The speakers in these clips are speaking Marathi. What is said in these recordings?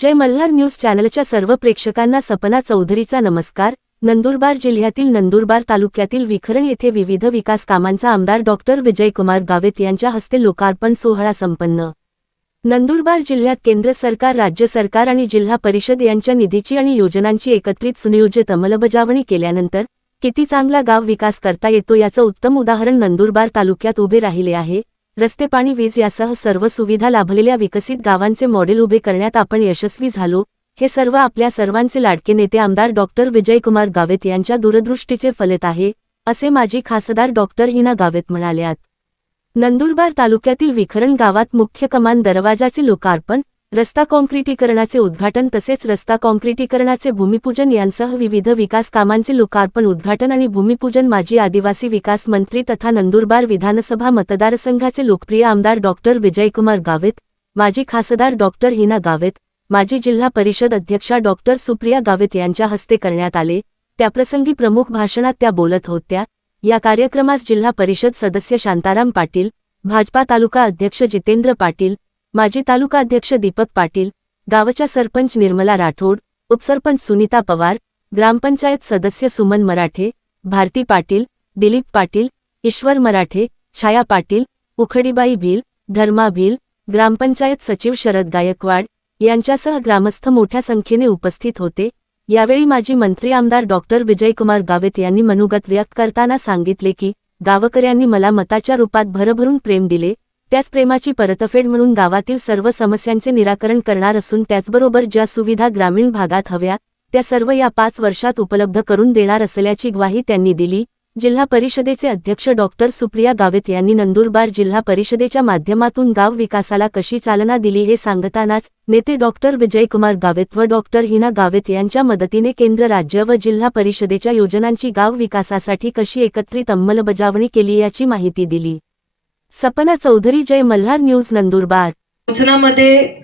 जय मल्हार न्यूज चॅनलच्या सर्व प्रेक्षकांना सपना चौधरीचा नमस्कार. नंदुरबार जिल्ह्यातील नंदुरबार तालुक्यातील विखरण येथे विविध विकास कामांचा आमदार डॉक्टर विजयकुमार गावित यांच्या हस्ते लोकार्पण सोहळा संपन्न. नंदुरबार जिल्ह्यात केंद्र सरकार राज्य सरकार आणि जिल्हा परिषद यांच्या निधीची आणि योजनांची एकत्रित सुनियोजित अंमलबजावणी केल्यानंतर किती चांगला गाव विकास करता येतो याचं उत्तम उदाहरण नंदुरबार तालुक्यात उभे राहिले आहे. रस्ते पाणी वीज यासह सर्व सुविधा लाभलेल्या विकसित गावांचे मॉडेल उभे करण्यात आपण यशस्वी झालो. हे सर्व आपल्या सर्वांचे लाडके नेते आमदार डॉक्टर विजयकुमार गावेत यांच्या दूरदृष्टीचे फलित आहे असे माजी खासदार डॉक्टर हिना गावेत म्हणाल्यात. नंदुरबार तालुक्यातील विखरण गावात मुख्य कमान दरवाजाचे लोकार्पण रस्ता काँक्रिटीकरणाचे उद्घाटन तसेच रस्ता काँक्रिटीकरणाचे भूमिपूजन यांसह विविध विकास कामांचे लोकार्पण उद्घाटन आणि भूमिपूजन माजी आदिवासी विकास मंत्री तथा नंदुरबार विधानसभा मतदारसंघाचे लोकप्रिय आमदार डॉक्टर विजयकुमार गावित माजी खासदार डॉक्टर हिना गावित माजी जिल्हा परिषद अध्यक्षा डॉक्टर सुप्रिया गावित यांच्या हस्ते करण्यात आले. त्याप्रसंगी प्रमुख भाषणात त्या बोलत होत्या. या कार्यक्रमास जिल्हा परिषद सदस्य शांताराम पाटील भाजपा तालुका अध्यक्ष जितेंद्र पाटील माजी तालुका अध्यक्ष दीपक पाटील गावच्या सरपंच निर्मला राठोड उपसरपंच सुनीता पवार ग्रामपंचायत सदस्य सुमन मराठे भारती पाटील दिलीप पाटील ईश्वर मराठे छाया पाटील उखडीबाई भील धर्मा भील ग्रामपंचायत सचिव शरद गायकवाड यांच्यासह ग्रामस्थ मोठ्या संख्येने उपस्थित होते. यावेळी माजी मंत्री आमदार डॉक्टर विजयकुमार गावित यांनी मनोगत व्यक्त करताना सांगितले की गावकऱ्यांनी मला मताच्या रूपात भरभरून प्रेम दिले त्याच प्रेमाची परतफेड म्हणून गावातील सर्व समस्यांचे निराकरण करणार असून त्याचबरोबर ज्या सुविधा ग्रामीण भागात हव्या त्या सर्व या पाच वर्षात उपलब्ध करून देणार असल्याची ग्वाही त्यांनी दिली. जिल्हा परिषदेचे अध्यक्ष डॉक्टर सुप्रिया गावित यांनी नंदुरबार जिल्हा परिषदेच्या माध्यमातून गाव विकासाला कशी चालना दिली हे सांगतानाच नेते डॉक्टर विजयकुमार गावित व डॉक्टर हिना गावित यांच्या मदतीने केंद्र राज्य व जिल्हा परिषदेच्या योजनांची गाव विकासासाठी कशी एकत्रित अंमलबजावणी केली याची माहिती दिली. सपना चौधरी जय मल्हार न्यूज नंदुरबार. योजनामध्ये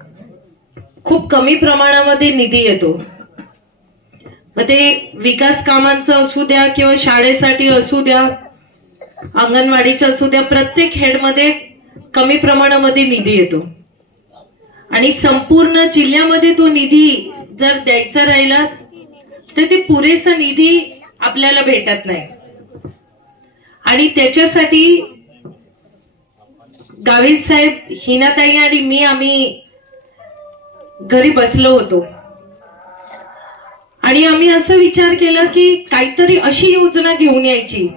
खूप कमी प्रमाणामध्ये निधी येतो. मग ते विकास कामांचं असू द्या किंवा शाळेसाठी असू द्या अंगणवाडीचं असू द्या प्रत्येक हेडमध्ये कमी प्रमाणामध्ये निधी येतो. आणि संपूर्ण जिल्ह्यामध्ये तो निधी जर द्यायचा राहिला तर ते पुरेसा निधी आपल्याला भेटत नाही. आणि त्याच्यासाठी गावित साहेब हिनाताई आणि मी आम्ही घरी बसलो होतो. आणि आम्ही असं विचार केला की काहीतरी अशी योजना घेऊन यायची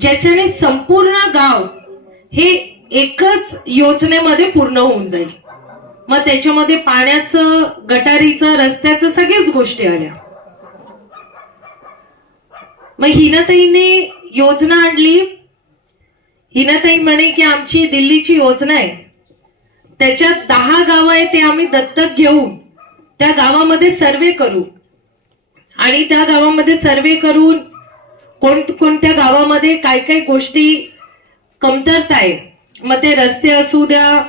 ज्याच्याने संपूर्ण गाव हे एकच योजनेमध्ये पूर्ण होऊन जाईल. मग त्याच्यामध्ये पाण्याचं गटारीचं रस्त्याचं सगळ्याच गोष्टी आल्या. मग हिनाताईने योजना आणली हिनाताई म्हणे की आमची दिल्लीची योजना आहे. त्याच्यात दहा गाव आहे ते आम्ही दत्तक घेऊ. त्या गावामध्ये सर्वे करू. आणि त्या गावामध्ये सर्वे करून कोण कोणत्या गावामध्ये काय काय गोष्टी कमतरता आहे. मग ते रस्ते असू द्या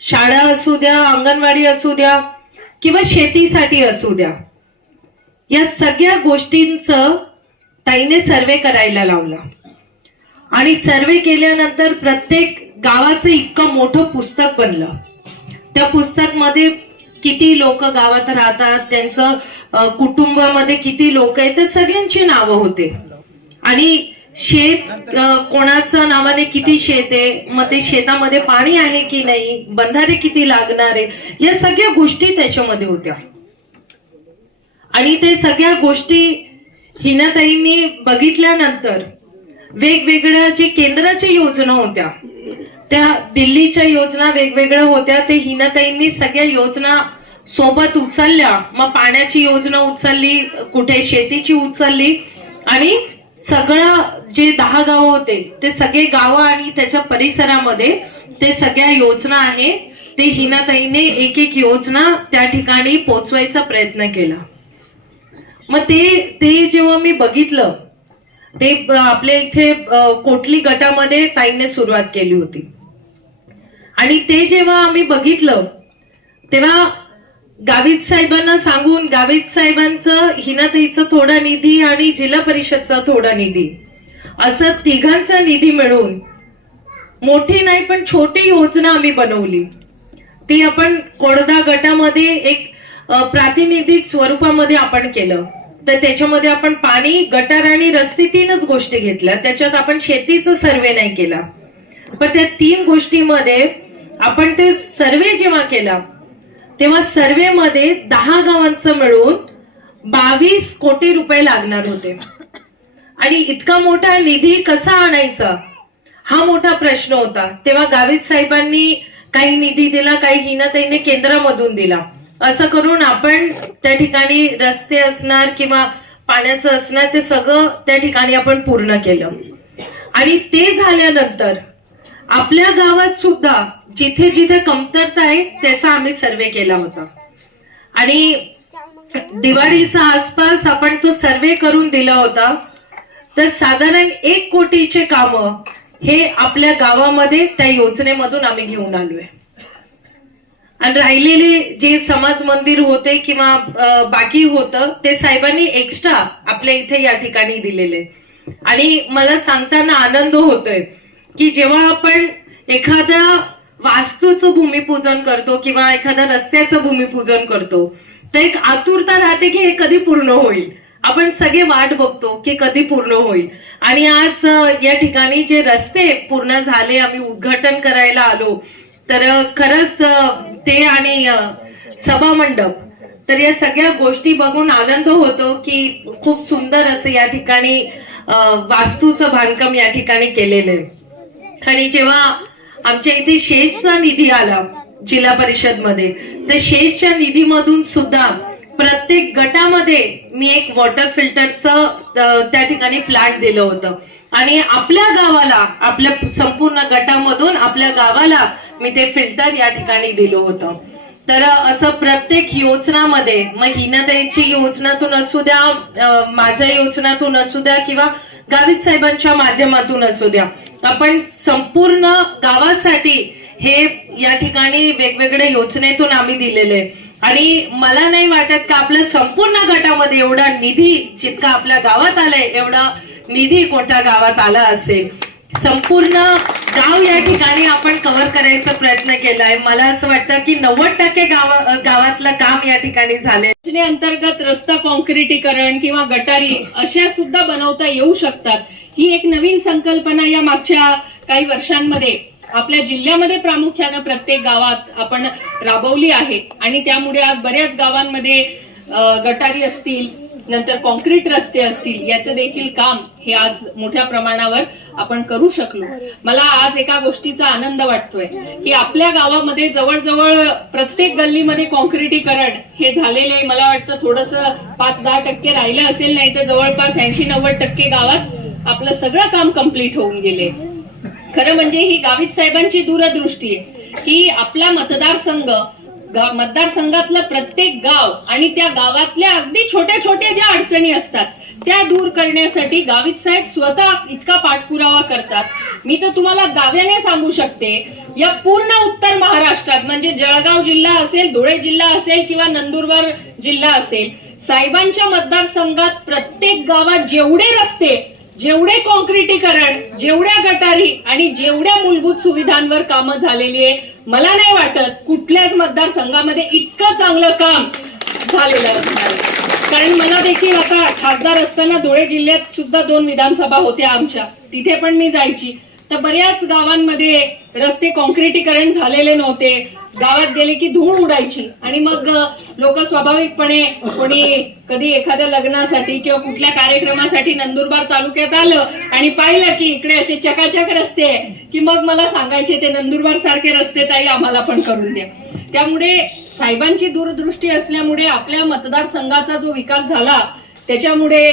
शाळा असू द्या अंगणवाडी असू द्या किंवा शेतीसाठी असू द्या. या सगळ्या गोष्टींचं ताईने सर्वे करायला लावला. आणि सर्वे केल्यानंतर प्रत्येक गावाचं इतकं मोठं पुस्तक बनलं. त्या पुस्तकमध्ये किती लोक गावात राहतात त्यांचं कुटुंबामध्ये किती लोक आहेत तर सगळ्यांची नावं होते. आणि शेत कोणाचं नावाने किती शेत आहे मग ते शेतामध्ये पाणी आहे की नाही बंधारे किती लागणार आहे या सगळ्या गोष्टी त्याच्यामध्ये होत्या. आणि ते सगळ्या गोष्टी हिनाताईंनी बघितल्यानंतर वेगवेगळ्या जे केंद्राच्या योजना होत्या त्या दिल्लीच्या योजना वेगवेगळ्या होत्या ते हिनाताईंनी सगळ्या योजना सोबत उचलल्या. मग पाण्याची योजना उचलली कुठे शेतीची उचलली आणि सगळं जे दहा गावं होते ते सगळे गावं आणि त्याच्या परिसरामध्ये ते सगळ्या योजना आहे ते हिनाताईने एक एक योजना त्या ठिकाणी पोचवायचा प्रयत्न केला. मग ते ते जेव्हा मी बघितलं ते आपल्या इथे कोटली गटामध्ये ताईने सुरुवात केली होती. आणि ते जेव्हा आम्ही बघितलं तेव्हा गावित साहेबांना सांगून गावित साहेबांचं हिनाताईचं थोडा निधी आणि जिल्हा परिषदचा थोडा निधी असं तिघांचा निधी मिळून मोठी नाही पण छोटी योजना आम्ही बनवली. ती आपण कोडदा गटामध्ये एक प्रातिनिधिक स्वरूपामध्ये आपण केलं. तर त्याच्यामध्ये आपण पाणी गटार आणि रस्ते तीनच गोष्टी घेतल्या. त्याच्यात आपण शेतीचा सर्वे नाही केला. पण त्या तीन गोष्टीमध्ये आपण ते सर्वे जेव्हा केला तेव्हा सर्वे मध्ये दहा गावांचं मिळून बावीस कोटी रुपये लागणार होते. आणि इतका मोठा निधी कसा आणायचा? हा मोठा प्रश्न होता. तेव्हा गावित साहेबांनी काही निधी दिला काही हिनाताईने केंद्रामधून दिला. असं करून आपण त्या ठिकाणी रस्ते असणार किंवा पाण्याचं असणार ते सगळं त्या ठिकाणी आपण पूर्ण केलं. आणि ते झाल्यानंतर आपल्या गावात सुद्धा जिथे जिथे कमतरता आहे त्याचा आम्ही सर्वे केला होता. आणि दिवाळीचा आसपास आपण तो सर्वे करून दिला होता. तर साधारण एक कोटीचे काम हे आपल्या गावामध्ये त्या योजनेमधून आम्ही घेऊन आलोय. आणि राहिलेले जे समाज मंदिर होते किंवा बाकी होतं ते साहेबांनी एक्स्ट्रा आपल्या इथे या ठिकाणी दिलेले. आणि मला सांगताना आनंद होतोय की जेव्हा आपण एखाद्या वास्तूचं भूमिपूजन करतो किंवा एखाद्या रस्त्याचं भूमिपूजन करतो तर एक आतुरता राहते की हे कधी पूर्ण होईल. आपण सगळे वाट बघतो की कधी पूर्ण होईल. आणि आज या ठिकाणी जे रस्ते पूर्ण झाले आम्ही उद्घाटन करायला आलो तर खरंच ते आणि सभा मंडप तर या सगळ्या गोष्टी बघून आनंद होतो की खूप सुंदर असं या ठिकाणी वास्तूचं बांधकाम या ठिकाणी केलेलं आहे. आणि जेव्हा आमच्या इथे शेषचा निधी आला जिल्हा परिषदमध्ये तर शेषच्या निधीमधून सुद्धा प्रत्येक गटामध्ये मी एक वॉटर फिल्टरचं त्या ठिकाणी प्लॅट दिलं होतं. आणि आपल्या गावाला आपल्या संपूर्ण गटामधून आपल्या गावाला मी ते फिल्टर या ठिकाणी दिलं होतं. तर असं प्रत्येक योजनामध्ये मग हिनाताईची योजनातून असू द्या माझ्या योजनातून असू द्या किंवा गावित साहेबांच्या माध्यमातून असू द्या आपण संपूर्ण गावासाठी हे या ठिकाणी वेगवेगळ्या योजनेतून आम्ही दिलेले. आणि मला नाही वाटत का आपल्या संपूर्ण गटामध्ये एवढा निधी जितका आपल्या गावात आलाय एवढा निधी कोणत्या गावात आला असेल. संपूर्ण गाव या ठिकाणी आपण कव्हर करायचा प्रयत्न केलाय. मला असं वाटतं की नव्वद टक्के गाव गावातलं काम या ठिकाणी झाले योजनेअंतर्गत रस्ता कॉन्क्रिटीकरण किंवा गटारी अशा सुद्धा बनवता येऊ शकतात. ही एक नवीन संकल्पना या मागच्या काही वर्षांमध्ये आपल्या जिल्ह्यामध्ये प्रामुख्यानं प्रत्येक गावात आपण राबवली आहे. आणि त्यामुळे आज बऱ्याच गावांमध्ये गटारी असतील नंतर कॉन्क्रीट रस्ते असतील याचं देखील काम हे आज मोठ्या प्रमाणावर आपण करू शकलो मला आज एका गोष्टीचा आनंद वाटतोय की आपल्या गावामध्ये जवळजवळ प्रत्येक गल्लीमध्ये कॉन्क्रिटीकरण हे झालेले आहे. मला वाटतं थोडस पाच दहा टक्के राहिलं असेल नाही तर जवळपास ऐंशी नव्वद टक्के गावात आपलं सगळं काम कंप्लीट होऊन गेले खरं म्हणजे ही गावित साहेबांची दूरदृष्टी आहे की आपला मतदारसंघ मतदारसंघातलं प्रत्येक गाव आणि त्या गावातल्या अगदी छोट्या छोट्या ज्या अडचणी असतात त्या दूर करण्यासाठी गावित साहेब स्वतः इतका पाठपुरावा करतात. मी तर तुम्हाला दाव्याने सांगू शकते या पूर्ण उत्तर महाराष्ट्रात म्हणजे जळगाव जिल्हा असेल धुळे जिल्हा असेल किंवा नंदुरबार जिल्हा असेल साहेबांच्या मतदारसंघात प्रत्येक गावात जेवढे रस्ते जेवढे कॉन्क्रिटीकरण जेवढ्या गटारी आणि जेवढ्या मूलभूत सुविधांवर कामं झालेली आहे मला नाही वाटत कुठल्याच मतदारसंघामध्ये इतकं चांगलं काम झालेलं कारण मला देखील आता खासदार असताना धुळे जिल्ह्यात सुद्धा दोन विधानसभा होत्या आमच्या. तिथे पण मी जायची. तर बऱ्याच गावांमध्ये रस्ते कॉन्क्रिटीकरण झालेले नव्हते. गावात गेले की धूळ उडायची. आणि मग लोक स्वाभाविकपणे कोणी कधी एखाद्या लग्नासाठी किंवा कुठल्या कार्यक्रमासाठी नंदुरबार तालुक्यात आलं आणि पाहिलं की इकडे असे चकाचक रस्ते आहे, की मग मला सांगायचे ते नंदुरबार सारखे रस्ते ताई आम्हाला पण करून द्या. त्यामुळे साहेबांची दूरदृष्टी असल्यामुळे आपल्या मतदारसंघाचा जो विकास झाला त्याच्यामुळे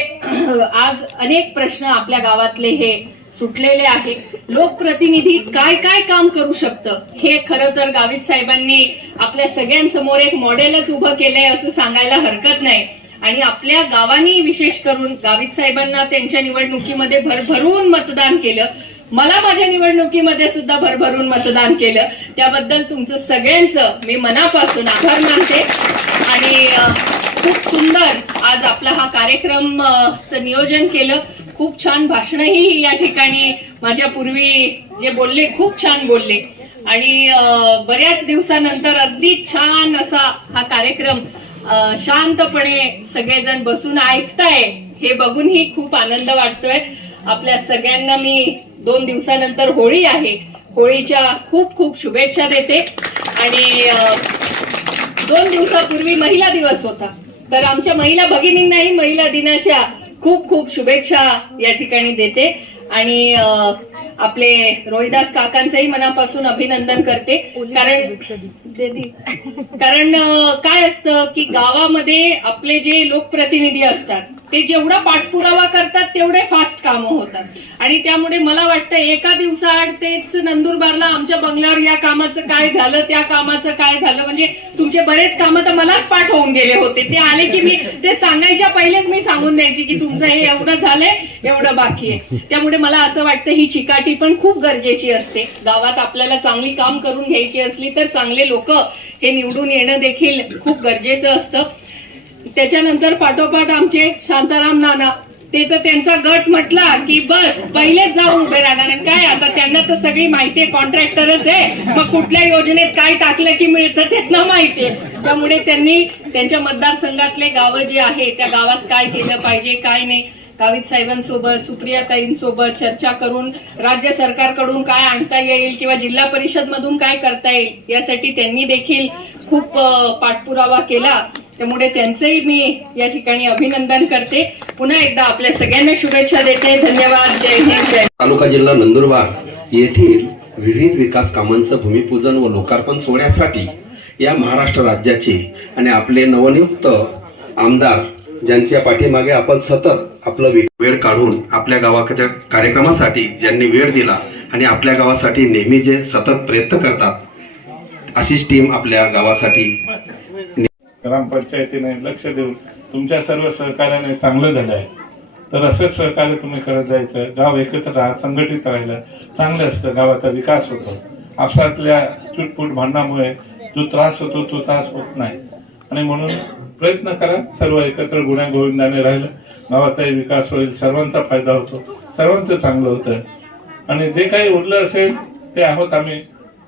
आज अनेक प्रश्न आपल्या गावातले हे सुटलेले आहे. लोकप्रतिनिधी काय काय काम करू शकतं? हे खरं तर गावित साहेबांनी आपल्या सगळ्यांसमोर एक मॉडेलच उभं केलंय असं सांगायला हरकत नाही. आणि आपल्या गावांनी विशेष करून गावित साहेबांना त्यांच्या निवडणुकीमध्ये भरभरून मतदान केलं. मला माझ्या निवडणुकीमध्ये सुद्धा भरभरून मतदान केलं. त्याबद्दल तुमचं सगळ्यांचं मी मनापासून आभार मानते. आणि खूप सुंदर आज आपला हा कार्यक्रम नियोजन केलं. खूप छान भाषणही या ठिकाणी माझ्या पूर्वी जे बोलले खूप छान बोलले. आणि बऱ्याच दिवसानंतर अगदी छान असा हा कार्यक्रम शांतपणे सगळेजण बसून ऐकताय हे बघूनही खूप आनंद वाटतोय. आपल्या सगळ्यांना मी दोन दिवसानंतर होळी आहे. होळीच्या खूप खूप शुभेच्छा देते. आणि दोन दिवसापूर्वी महिला दिवस होता. तर आमच्या महिला भगिनींनाही महिला दिनाच्या खूप खूप शुभेच्छा या ठिकाणी देते आणि आपले रोहिदास काकांचंही मनापासून अभिनंदन करते. कारण कारण काय असतं की गावामध्ये आपले जे लोकप्रतिनिधी असतात ते जेवढा पाठपुरावा करतात तेवढे फास्ट कामं होतात. आणि त्यामुळे मला वाटतं एका दिवसाआड तेच नंदुरबारला आमच्या बंगल्यावर या कामाचं काय झालं त्या कामाचं काय झालं म्हणजे तुमचे बरेच कामं तर मलाच पाठ होऊन गेले होते. ते आले की मी ते सांगायच्या पहिलेच मी सांगून द्यायची की तुमचं हे एवढं झालंय एवढं बाकी आहे. त्यामुळे मला असं वाटतं ही चिकाटी पण खूप गरजेची असते. गावात आपल्याला चांगली काम करून घ्यायची असली तर चांगले लोक हे निवडून येणं देखील खूप गरजेचं असतं. त्याच्यानंतर पाठोपाठ आमचे शांताराम नाना ते तर त्यांचा गट म्हटला की बस पहिलेच जाऊन उभे राहणार काय आता त्यांना तर सगळी माहिती आहे कॉन्ट्रॅक्टरच आहे. मग कुठल्या योजनेत काय टाकलं की मिळतं त्यांना माहिती आहे. त्यामुळे त्यांनी त्यांच्या मतदारसंघातले गावं जे आहे त्या गावात काय केलं पाहिजे काय नाही गावित साहेबांसोबत सुप्रिया ताईंसोबत चर्चा करून राज्य सरकारकडून काय आणता येईल किंवा जिल्हा परिषद मधून काय करता येईल यासाठी त्यांनी देखील खूप पाठपुरावा केला. त्यामुळे त्यांचंही मी या ठिकाणी अभिनंदन करते. पुन्हा एकदा आपल्या सगळ्यांना शुभेच्छा देते. धन्यवाद. जय हिंद जय तालुका जिल्हा नंदुरबार येथील विविध विकास कामांचं भूमिपूजन व लोकार्पण सोहळ्यासाठी या महाराष्ट्र राज्याचे आणि आपले नवनियुक्त आमदार ज्यांच्या पाठीमागे आपण सतत आपलं वे- वेळ काढून आपल्या गावाच्या कार्यक्रमासाठी ज्यांनी वेळ दिला आणि आपल्या गावासाठी नेहमी जे सतत प्रयत्न करतात अशीच टीम आपल्या गावासाठी ग्रामपंचायतीने लक्ष देऊन तुमच्या सर्व सहकार्याने चांगलं झालं आहे. तर असंच सहकार्य तुम्ही करत जायचं गाव एकत्र राहा संघटित राहिलं चांगलं असतं गावाचा विकास होतो. आपसातल्या चुटपुट भांडणामुळे जो त्रास होतो तो त्रास होत नाही. आणि म्हणून प्रयत्न करा. सर्व एकत्र गुण्यागोविंदाने राहिलं. गावाचाही विकास होईल. सर्वांचा फायदा होतो. सर्वांचं चांगलं होतं आणि जे काही उरलं असेल ते आहोत आम्ही.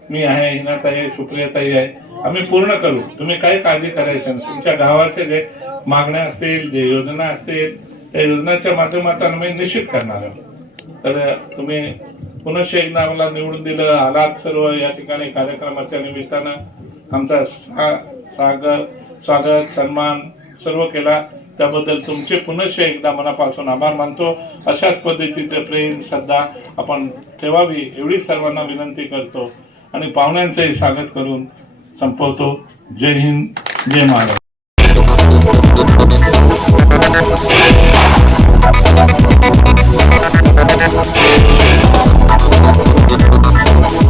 मी आहे हिनाताई आहे सुप्रियाताई आहे. आम्ही पूर्ण करू. तुम्ही काही काळजी करायची तुमच्या गावाचे जे मागण्या असतील जे योजना असतील त्या योजनाच्या माध्यमातून आम्ही निश्चित करणार आहोत. तर तुम्ही पुनश्च एकदा आम्हाला निवडून दिलं. आलात सर्व या ठिकाणी कार्यक्रमाच्या निमित्तानं. आमचा सा- सागर स्वागत सन्मान सर्व केला. त्याबद्दल तुमचे पुनश्च एकदा मनापासून आभार मानतो. अशाच पद्धतीचं प्रेम श्रद्धा आपण ठेवावी एवढी सर्वांना विनंती करतो. आणि पाहुण्यांचंही स्वागत करून संपवतो. जय हिंद जय महाराज